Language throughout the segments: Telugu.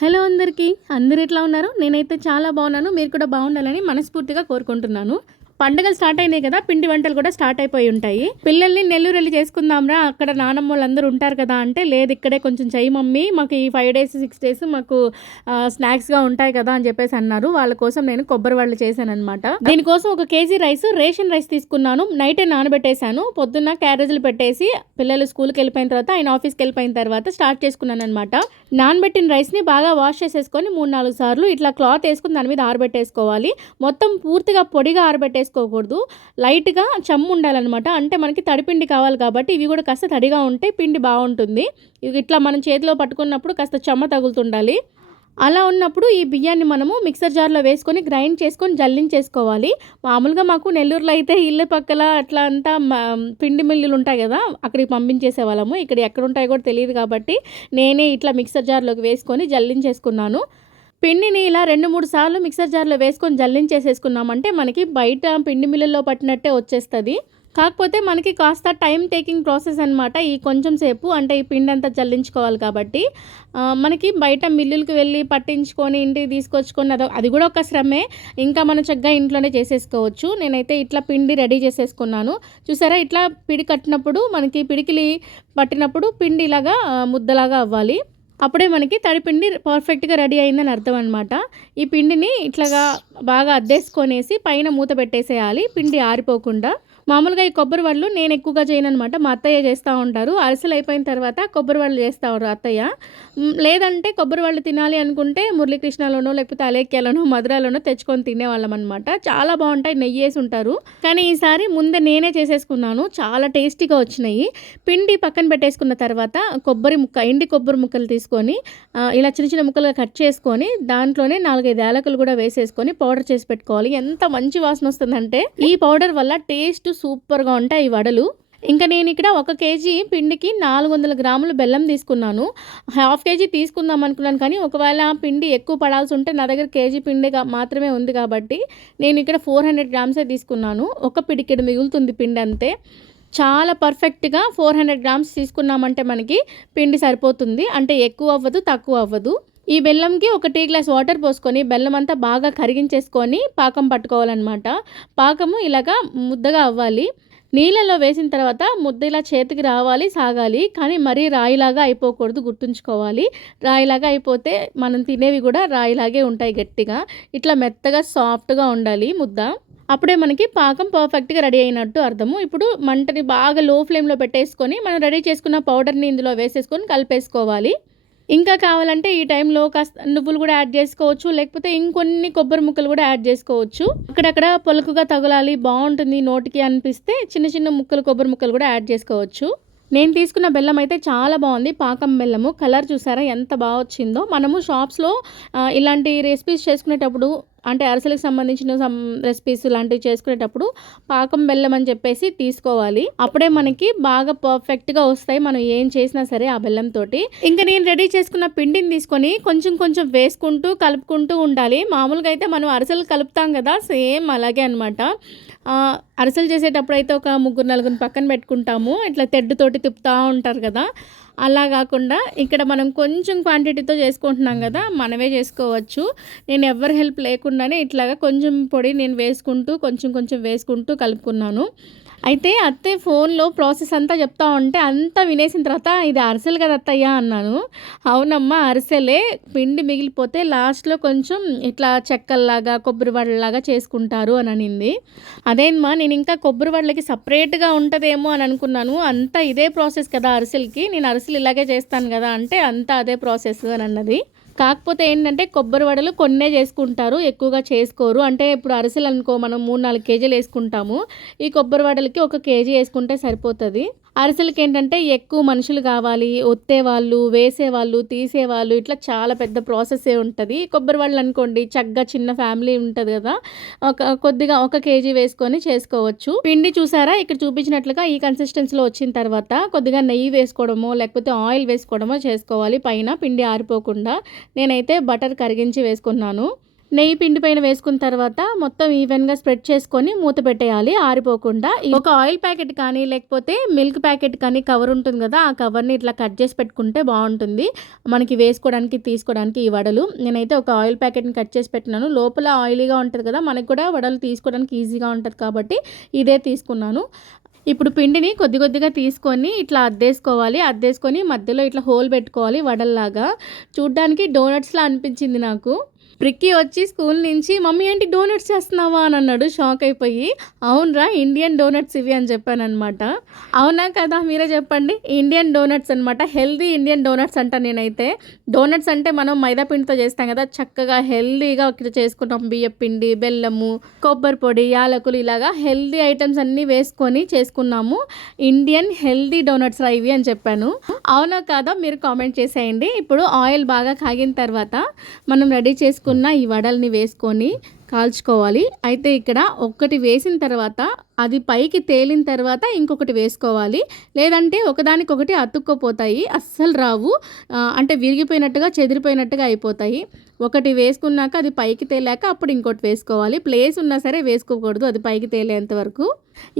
హలో అందరికీ. అందరూ ఎట్లా ఉన్నారు? నేనైతే చాలా బాగున్నాను. మీరు కూడా బాగుండాలని మనస్ఫూర్తిగా కోరుకుంటున్నాను. పండుగలు స్టార్ట్ అయినాయి కదా! పిండి వంటలు కూడా స్టార్ట్ అయిపోయి ఉంటాయి. పిల్లల్ని నెల్లూరు వెళ్లి చేసుకుందాంరా, అక్కడ నానమ్మోళ్ళందరూ ఉంటారు కదా అంటే, లేదు ఇక్కడే కొంచెం చెయ్యి మమ్మీ, మాకు ఈ 5 డేస్ 6 డేస్ మాకు స్నాక్స్‌గా ఉంటాయి కదా అని చెప్పేసి అన్నారు. వాళ్ళ కోసం నేను కొబ్బరి వడలు చేశాననమాట. దీనికోసం ఒక కేజీ రేషన్ రైస్ తీసుకున్నాను. నైటే నానబెట్టేశాను. పొద్దున్న క్యారేజీలు పెట్టేసి పిల్లలు స్కూల్‌కి వెళ్ళిపోయిన తర్వాత, ఆయన ఆఫీస్‌కి వెళ్ళిపోయిన తర్వాత స్టార్ట్ చేసుకున్నాననమాట. నానబెట్టిన రైస్‌ని బాగా వాష్ చేసేసుకొని 3, 4 సార్లు ఇట్లా క్లాత్ వేసుకొని దాని మీద ఆరబెట్టేసుకోవాలి. మొత్తం పూర్తిగా పొడిగా ఆరబెట్టేసుకోకూడదు. లైట్‌గా చెమ్ము ఉండాలనమాట. అంటే మనకి తడిపిండి కావాలి కాబట్టి ఇవి కూడా కాస్త తడిగా ఉంటే పిండి బాగుంటుంది. ఇట్లా మనం చేతిలో పట్టుకున్నప్పుడు కాస్త చెమ్మ తగులుతుండాలి. అలా ఉన్నప్పుడు ఈ బియ్యాన్ని మనము మిక్సర్ జార్‌లో వేసుకొని గ్రైండ్ చేసుకొని జల్లించేసుకోవాలి. మామూలుగా మాకు నెల్లూరులో అయితే ఇళ్ళ పక్కల అట్లా అంతా పిండి మిల్లులు ఉంటాయి కదా! అక్కడికి పంపించేసేవాళ్ళము. ఇక్కడ ఎక్కడుంటాయో కూడా తెలీదు కాబట్టి నేనే ఇట్లా మిక్సర్ జార్‌లోకి వేసుకొని జల్లించేసుకున్నాను. పిండిని ఇలా 2, 3 సార్లు మిక్సర్ జార్‌లో వేసుకొని జల్లించేసేసుకున్నామంటే మనకి బయట పిండి మిల్లుల్లో పట్టినట్టే వచ్చేస్తది. కాకపోతే మనకి కాస్త టైమ్ టేకింగ్ ప్రాసెస్ అనమాట. ఈ కొంచెం సేపు అంటే ఈ పిండంతా జల్లించుకోవాలి కాబట్టి మనకి బయట మిల్లులకి వెళ్ళి పట్టించుకొని ఇంటికి తీసుకొచ్చుకొని అది కూడా ఒక శ్రమే. ఇంకా మనం చక్కగా ఇంట్లోనే చేసేసుకోవచ్చు. నేనైతే ఇట్లా పిండి రెడీ చేసేసుకున్నాను. చూసారా, ఇట్లా పిడి కట్టినప్పుడు మనకి పిడికిలి పట్టినప్పుడు పిండి ఇలాగా ముద్దలాగా అవ్వాలి. అప్పుడే మనకి తడిపిండి పర్ఫెక్ట్‌గా రెడీ అయిందని అర్థం అనమాట. ఈ పిండిని ఇట్లాగా బాగా అద్దేసుకొనేసి పైన మూత పెట్టేసేయాలి పిండి ఆరిపోకుండా. మామూలుగా ఈ కొబ్బరి వడలు నేను ఎక్కువగా చేయననమాట. మా అత్తయ్య చేస్తూ ఉంటారు. అరిసెలు అయిపోయిన తర్వాత కొబ్బరి వడలు చేస్తారు అత్తయ్య. లేదంటే కొబ్బరి వడలు తినాలి అనుకుంటే మురళీకృష్ణలోనో లేకపోతే అలేఖ్యలోనో మధురాలోనో తెచ్చుకొని తినేవాళ్ళం అనమాట. చాలా బాగుంటాయి, నెయ్యేసి ఉంటారు. కానీ ఈసారి ముందే నేనే చేసేసుకున్నాను. చాలా టేస్టీగా వచ్చినాయి. పిండి పక్కన పెట్టేసుకున్న తర్వాత ఎండి కొబ్బరి ముక్కలు తీసుకొని ఇలా చిన్న చిన్న ముక్కలుగా కట్ చేసుకొని దాంట్లోనే 4, 5 యాలకులు కూడా వేసేసుకొని పౌడర్ చేసి పెట్టుకోవాలి. ఎంత మంచి వాసన వస్తుందంటే ఈ పౌడర్ వల్ల టేస్ట్ సూపర్‌గా ఉంటాయి ఈ వడలు. ఇంకా నేను ఇక్కడ 1 కేజీ పిండికి 400 గ్రాములు బెల్లం తీసుకున్నాను. హాఫ్ కేజీ తీసుకుందాం అనుకున్నాను కానీ ఒకవేళ పిండి ఎక్కువ పడాల్సి ఉంటే నా దగ్గర కేజీ పిండి మాత్రమే ఉంది కాబట్టి నేను ఇక్కడ 400 గ్రామ్సే తీసుకున్నాను. ఒక పిడికెడు మిగులుతుంది పిండి అంతే. చాలా పర్ఫెక్ట్‌గా 400 గ్రామ్స్ తీసుకున్నామంటే మనకి పిండి సరిపోతుంది. అంటే ఎక్కువ అవ్వదు, తక్కువ అవ్వదు. ఈ బెల్లంకి ఒక టీ గ్లాస్ వాటర్ పోసుకొని బెల్లం అంతా బాగా కరిగించేసుకొని పాకం పట్టుకోవాలన్నమాట. పాకము ఇలాగా ముద్దగా అవ్వాలి. నీళ్ళలో వేసిన తర్వాత ముద్ద ఇలా చేతికి రావాలి, సాగాలి. కానీ మరీ రాయిలాగా అయిపోకూడదు, గుర్తుంచుకోవాలి. రాయిలాగా అయిపోతే మనం తినేవి కూడా రాయిలాగే ఉంటాయి గట్టిగా. ఇట్లా మెత్తగా సాఫ్ట్‌గా ఉండాలి ముద్ద. అప్పుడే మనకి పాకం పర్ఫెక్ట్‌గా రెడీ అయినట్టు అర్థము. ఇప్పుడు మంటని బాగా లో ఫ్లేమ్‌లో పెట్టేసుకొని మనం రెడీ చేసుకున్న పౌడర్‌ని ఇందులో వేసేసుకొని కలిపేసుకోవాలి. ఇంకా కావాలంటే ఈ టైంలో కాస్త నువ్వులు కూడా యాడ్ చేసుకోవచ్చు. లేకపోతే ఇంకొన్ని కొబ్బరి ముక్కలు కూడా యాడ్ చేసుకోవచ్చు. అక్కడక్కడ పొలుకుగా తగలాలి, బాగుంటుంది నోటికి అనిపిస్తే చిన్న చిన్న ముక్కలు కొబ్బరి ముక్కలు కూడా యాడ్ చేసుకోవచ్చు. నేను తీసుకున్న బెల్లం అయితే చాలా బాగుంది. పాకం బెల్లము. కలర్ చూసారా ఎంత బాగా వచ్చిందో. మనము షాప్స్‌లో ఇలాంటి రెసిపీస్ చేసుకునేటప్పుడు అంటే అరిసెలకు సంబంధించిన రెసిపీస్ లాంటివి చేసుకునేటప్పుడు పాకం బెల్లం అని చెప్పేసి తీసుకోవాలి. అప్పుడే మనకి బాగా పర్ఫెక్ట్‌గా వస్తాయి మనం ఏం చేసినా సరే ఆ బెల్లంతోటి. ఇంకా నేను రెడీ చేసుకున్న పిండిని తీసుకొని కొంచెం కొంచెం వేసుకుంటూ కలుపుకుంటూ ఉండాలి. మామూలుగా అయితే మనం అరిసెలు కలుపుతాం కదా, సేమ్ అలాగే అనమాట. అరిసెలు చేసేటప్పుడు అయితే ఒక 3, 4 పక్కన పెట్టుకుంటాము. ఇట్లా తెడ్డుతోటి తిప్పుతూ ఉంటారు కదా, అలా కాకుండా ఇక్కడ మనం కొంచెం క్వాంటిటీతో చేసుకుంటున్నాం కదా, మనమే చేసుకోవచ్చు. నేను ఎవరి హెల్ప్ లేకుండానే ఇట్లాగా కొంచెం పొడి నేను వేసుకుంటూ కొంచెం కొంచెం వేసుకుంటూ కలుపుకున్నాను. అయితే అత్తయ్య ఫోన్లో ప్రాసెస్ అంతా చెప్తా ఉంటే అంతా వినేసిన తర్వాత ఇది అరిసెలు కదా అత్తయ్య అన్నాను. అవునమ్మా అరిసెలే, పిండి మిగిలిపోతే లాస్ట్లో కొంచెం ఇట్లా చెక్కల్లాగా కొబ్బరి వడలాగా చేసుకుంటారు అని అనింది. అదేమ్మా నేను ఇంకా కొబ్బరి వడలకి సపరేట్గా ఉంటుందేమో అని అనుకున్నాను. అంతా ఇదే ప్రాసెస్ కదా అరిసెలకి, నేను అరిసెలు ఇలాగే చేస్తాను కదా అంటే అంతా అదే ప్రాసెస్ అని అన్నది. కాకపోతే ఏంటంటే కొబ్బరి వడలు కొన్నే చేసుకుంటారు, ఎక్కువగా చేసుకోరు. అంటే ఇప్పుడు అరిసెలు అనుకో మనం 3, 4 కేజీలు వేసుకుంటాము. ఈ కొబ్బరి వడలకి 1 కేజీ వేసుకుంటే సరిపోతుంది. అరిసెలకి ఏంటంటే ఎక్కువ మనుషులు కావాలి, ఒత్తేవాళ్ళు, వేసేవాళ్ళు, తీసేవాళ్ళు, ఇట్లా చాలా పెద్ద ప్రాసెస్సే ఉంటుంది. కొబ్బరి వడలు అనుకోండి చక్కగా చిన్న ఫ్యామిలీ ఉంటుంది కదా, కొద్దిగా 1 కేజీ వేసుకొని చేసుకోవచ్చు. పిండి చూసారా ఇక్కడ చూపించినట్లుగా ఈ కన్సిస్టెన్సీలో వచ్చిన తర్వాత కొద్దిగా నెయ్యి వేసుకోవడమో లేకపోతే ఆయిల్ వేసుకోవడమో చేసుకోవాలి పైన పిండి ఆరిపోకుండా. నేనైతే బటర్ కరిగించి వేసుకున్నాను. నెయ్యి పిండి పైన వేసుకున్న తర్వాత మొత్తం ఈవెన్గా స్ప్రెడ్ చేసుకొని మూత పెట్టేయాలి ఆరిపోకుండా. ఒక ఆయిల్ ప్యాకెట్ కానీ లేకపోతే మిల్క్ ప్యాకెట్ కానీ కవర్ ఉంటుంది కదా, ఆ కవర్ని ఇట్లా కట్ చేసి పెట్టుకుంటే బాగుంటుంది మనకి వేసుకోవడానికి తీసుకోవడానికి ఈ వడలు. నేనైతే ఒక ఆయిల్ ప్యాకెట్ని కట్ చేసి పెట్టినాను. లోపల ఆయిలీగా ఉంటుంది కదా, మనకి కూడా వడలు తీసుకోవడానికి ఈజీగా ఉంటుంది కాబట్టి ఇదే తీసుకున్నాను. ఇప్పుడు పిండిని కొద్ది కొద్దిగా తీసుకొని ఇట్లా అద్దేసుకొని మధ్యలో ఇట్లా హోల్ పెట్టుకోవాలి వడల్లాగా. చూడ్డానికి డోనట్స్లా అనిపించింది నాకు. ప్రిక్కీ వచ్చి స్కూల్ నుంచి మమ్మీ ఏంటి డోనట్స్ చేస్తున్నావా అని అన్నాడు, షాక్ అయిపోయి. అవునరా ఇండియన్ డోనట్స్ ఇవి అని చెప్పాను అనమాట. అవునా కదా మీరే చెప్పండి. ఇండియన్ డోనట్స్ అనమాట, హెల్దీ ఇండియన్ డోనట్స్ అంట. నేనైతే డోనట్స్ అంటే మనం మైదా పిండితో చేస్తాం కదా, చక్కగా హెల్దీగా చేసుకుంటాం. బియ్యం పిండి, బెల్లము, కొబ్బరి పొడి, యాలకులు ఇలాగా హెల్దీ ఐటమ్స్ అన్నీ వేసుకొని చేసుకున్నాము. ఇండియన్ హెల్దీ డోనట్స్ రా ఇవి అని చెప్పాను. అవునా కాదా మీరు కామెంట్ చేసేయండి. ఇప్పుడు ఆయిల్ బాగా కాగిన తర్వాత మనం రెడీ చేసుకున్న ఈ వడల్ని వేసుకొని కాల్చుకోవాలి. అయితే ఇక్కడ ఒకటి వేసిన తర్వాత అది పైకి తేలిన తర్వాత ఇంకొకటి వేసుకోవాలి, లేదంటే ఒకదానికొకటి అతుక్కోపోతాయి, అస్సలు రావు. అంటే విరిగిపోయినట్టుగా చెదిరిపోయినట్టుగా అయిపోతాయి. ఒకటి వేసుకున్నాక అది పైకి తేలాక అప్పుడు ఇంకోటి వేసుకోవాలి. ప్లేస్ ఉన్నా సరే వేసుకోకూడదు అది పైకి తేలేంత వరకు.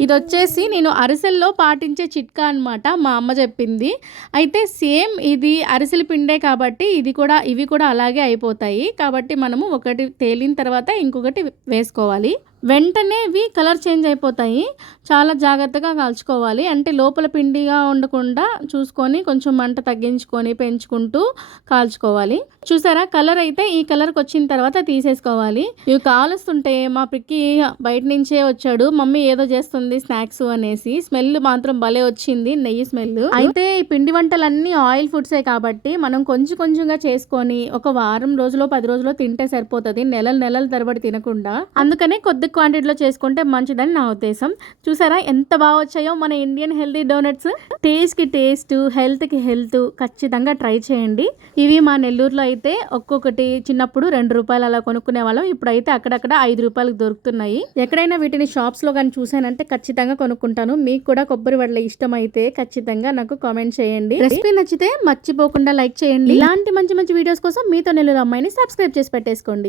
ఇది వచ్చేసి నేను అరిసెల్లో పాటించే చిట్కా అనమాట, మా అమ్మ చెప్పింది. అయితే సేమ్ ఇది అరిసెల పిండే కాబట్టి ఇవి కూడా అలాగే అయిపోతాయి. కాబట్టి మనము ఒకటి తేలిన తర్వాత ఇంకొకటి వేసుకోవాలి. వెంటనే ఇవి కలర్ చేంజ్ అయిపోతాయి. చాలా జాగ్రత్తగా కాల్చుకోవాలి. అంటే లోపల పిండిగా ఉండకుండా చూసుకొని కొంచెం మంట తగ్గించుకొని పెంచుకుంటూ కాల్చుకోవాలి. చూసారా కలర్ అయితే ఈ కలర్కి వచ్చిన తర్వాత తీసేసుకోవాలి. ఇవి కాలుస్తుంటే మా పిక్కి బయట నుంచే వచ్చాడు, మమ్మీ ఏదో చేస్తుంది స్నాక్స్ అనేసి. స్మెల్ మాత్రం భలే వచ్చింది, నెయ్యి స్మెల్. అయితే ఈ పిండి వంటలన్నీ ఆయిల్ ఫుడ్సే కాబట్టి మనం కొంచెం కొంచెంగా చేసుకొని ఒక వారం రోజులో 10 రోజులో తింటే సరిపోతుంది, నెలల తరబడి తినకుండా. అందుకనే కొద్ది క్వాంటిటీలో చేసుకుంటే మంచిదని నా ఉద్దేశం. చూసారా ఎంత బాగా వచ్చాయో మన ఇండియన్ హెల్తీ డోనట్స్. టేస్ట్కి టేస్ట్, హెల్త్కి హెల్త్. ఖచ్చితంగా ట్రై చేయండి. ఇవి మా నెల్లూరులో అయితే ఒక్కొక్కటి చిన్నప్పుడు 2 రూపాయలు అలా కొనుక్కునే వాళ్ళం. ఇప్పుడైతే అక్కడక్కడ 5 రూపాయలకు దొరుకుతున్నాయి. ఎక్కడైనా వీటిని షాప్స్లో కానీ చూసానంటే ఖచ్చితంగా కొనుక్కుంటాను. మీకు కూడా కొబ్బరి వడల ఇష్టం అయితే ఖచ్చితంగా నాకు కామెంట్ చేయండి. రెసిపీ నచ్చితే మర్చిపోకుండా లైక్ చేయండి. ఇలాంటి మంచి మంచి వీడియోస్ కోసం మీతో నెల్లూరు అమ్మాయిని సబ్స్క్రైబ్ చేసి పెట్టేసుకోండి.